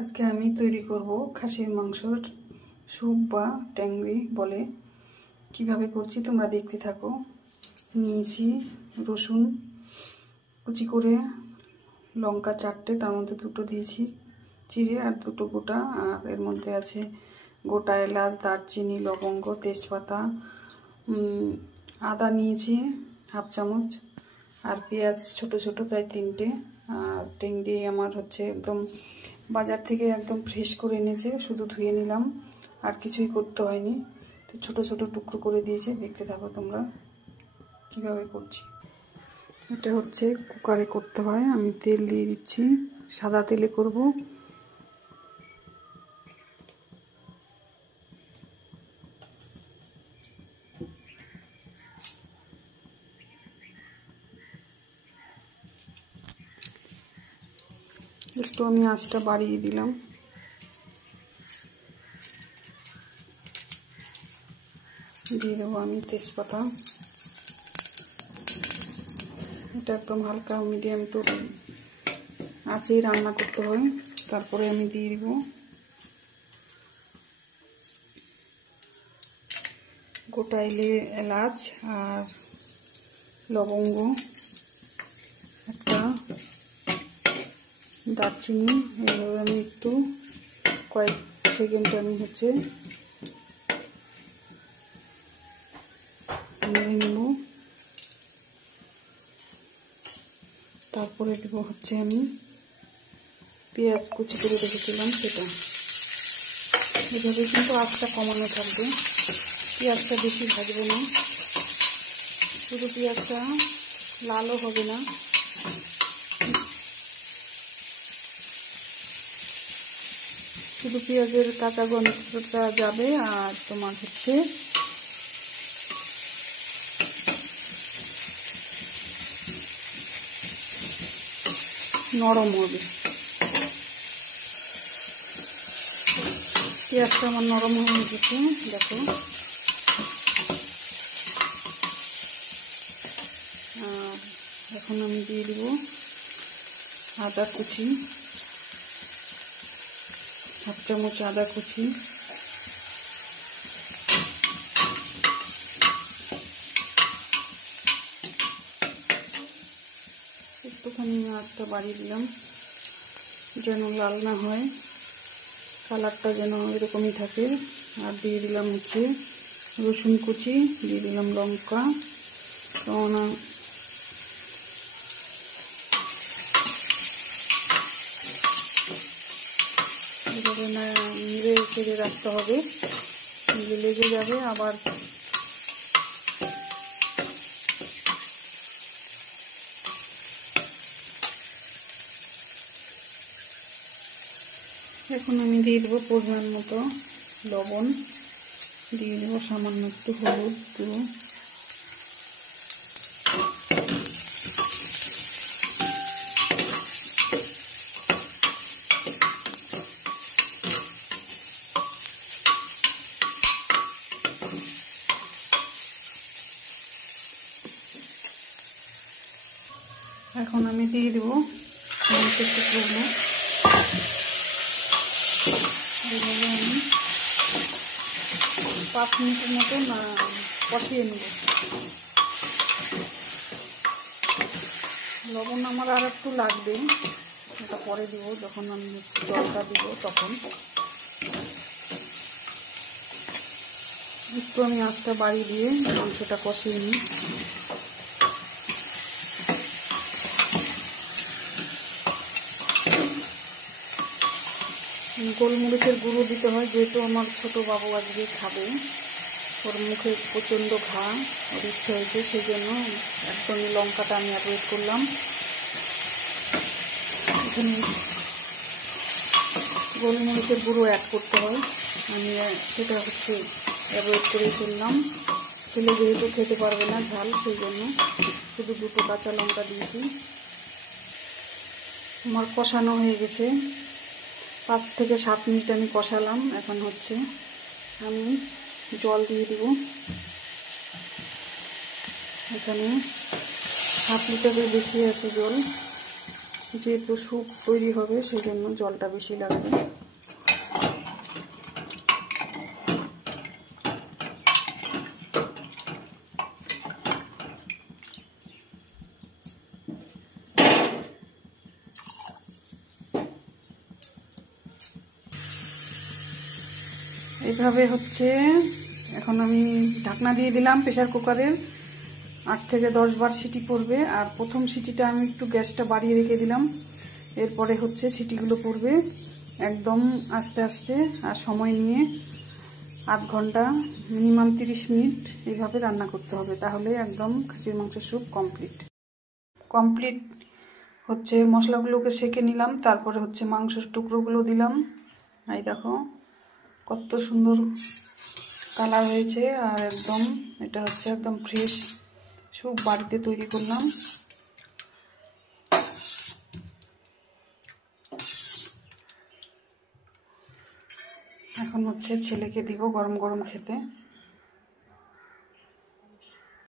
আজকে আমি তৈরি করব খাসির মাংসর স্যুপ বা ট্যাংরি বলে। কিভাবে করছি তোমরা দেখতে থাকো। নিয়েছি রসুন কুচি করে, লঙ্কা 4টে, তার মধ্যে 2টো দিয়েছি চিড়ে আর 2টো গোটা, আর এর মধ্যে আছে গোটা এলাচ, দারচিনি, লবঙ্গ, তেজপাতা, আদা নিয়েছি 1/2 চামচ, আর পেঁয়াজ ছোট ছোট তাই 3টে। আর ট্যাংরি আমার হচ্ছে একদম বাজার থেকে একদম ফ্রেশ করে এনেছে, শুধু ধুয়ে নিলাম, আর কিছুই করতে হয়নি। তো ছোট ছোট টুকরো করে দিয়েছে। দেখতে থাকো তোমরা কিভাবে করছি। এটা হচ্ছে কুকারে করতে হয়। আমি তেল দিয়ে দিচ্ছি, সাদা তেলে করব। একটু আমি আঁচটা বাড়িয়ে দিলাম। দিয়ে দেবো আমি তেজপাতা। এটা একদম হালকা মিডিয়াম টু আঁচেই রান্না করতে হয়। তারপরে আমি দিয়ে দিব গোটা এলাচ আর লবঙ্গ, একটা দারচিনি। এইভাবে আমি একটু কয়েক সেকেন্ড আমি হচ্ছে নেড়ে নেব। তারপরে দেবো হচ্ছে আমি পেঁয়াজ কুচি করে রেখেছিলাম সেটা। এভাবে কিন্তু আঁচটা কমানো থাকবে, পেঁয়াজটা বেশি ভাজবো না, শুধু পেঁয়াজটা লালও হবে না। শুধু পেঁয়াজের কাঁচা গন্ধটা যাবে, আর তোমার হচ্ছে নরম হবে। পেঁয়াজটা আমার নরম হয়ে গেছে, দেখো। আর এখন আমি দিয়ে দিব আদা কুচি, 1/2 চামচ আদা কুচি। একটুখানি আঁচটা বাড়িয়ে দিলাম যেন লাল না হয়, কালারটা যেন এরকমই থাকে। আর দিয়ে দিলাম হচ্ছে রসুন কুচি, দিয়ে দিলাম লঙ্কা। কেননা এভাবে না নেড়ে চেড়ে রাখতে হবে, লেগে যাবে আবার। এখন আমি দিয়ে দেবো পরিমাণ মতো লবণ, দিয়ে দেবো সামান্য একটু হলুদ গুঁড়ো, এখন আমি দিয়ে দেবো মাংসের টুকরোগুলো। এইভাবে আমি 5 মিনিটের মতো কষিয়ে নেব। লবণ আমার আর একটু লাগবে, এটা পরে দিব যখন আমি জলটা দিব তখন। একটু আমি আঁচটা বাড়িয়ে দিয়ে মাংসটা কষিয়ে নিই। গোলমরিচের গুঁড়ো দিতে হয়, যেহেতু আমার ছোট বাবু আজকে খাবে, ওর মুখে প্রচণ্ড ঘা, ওর ইচ্ছে হয়েছে, সেই জন্য একদম লঙ্কাটা আমি অ্যাভয়েড করলাম। এখানে গোলমরিচের গুঁড়ো অ্যাড করতে হয়, আমি সেটা হচ্ছে অ্যাভয়েড করে চললাম। ছেলে যেহেতু খেতে পারবে না ঝাল, সেই জন্য শুধু 2টো কাঁচা লঙ্কা দিয়েছি। আমার কষানো হয়ে গেছে, 5 থেকে 7 মিনিট আমি কষালাম। এখন হচ্ছে আমি জল দিয়ে দিব। এখানে 1/2 লিটারের বেশি আছে জল। যেহেতু স্যুপ তৈরি হবে সেজন্য জলটা বেশি লাগবে। এইভাবে হচ্ছে। এখন আমি ঢাকনা দিয়ে দিলাম প্রেসার কুকারের। 8 থেকে 10 বার সিটি পড়বে। আর প্রথম সিটিটা আমি একটু গ্যাসটা বাড়িয়ে রেখে দিলাম। এরপরে হচ্ছে সিটিগুলো পড়বে একদম আস্তে আস্তে আর সময় নিয়ে। 8 ঘন্টা মিনিমাম 30 মিনিট এইভাবে রান্না করতে হবে, তাহলে একদম খাসির মাংসের স্যুপ কমপ্লিট হচ্ছে। মশলাগুলোকে সেঁকে নিলাম, তারপরে হচ্ছে মাংসের টুকরোগুলো দিলাম। এই দেখো কত সুন্দর কালার হয়েছে। আর একদম এটা হচ্ছে একদম ফ্রেশ স্যুপ বাড়িতে তৈরি করলাম। এখন হচ্ছে ছেলেকে দিব গরম গরম খেতে।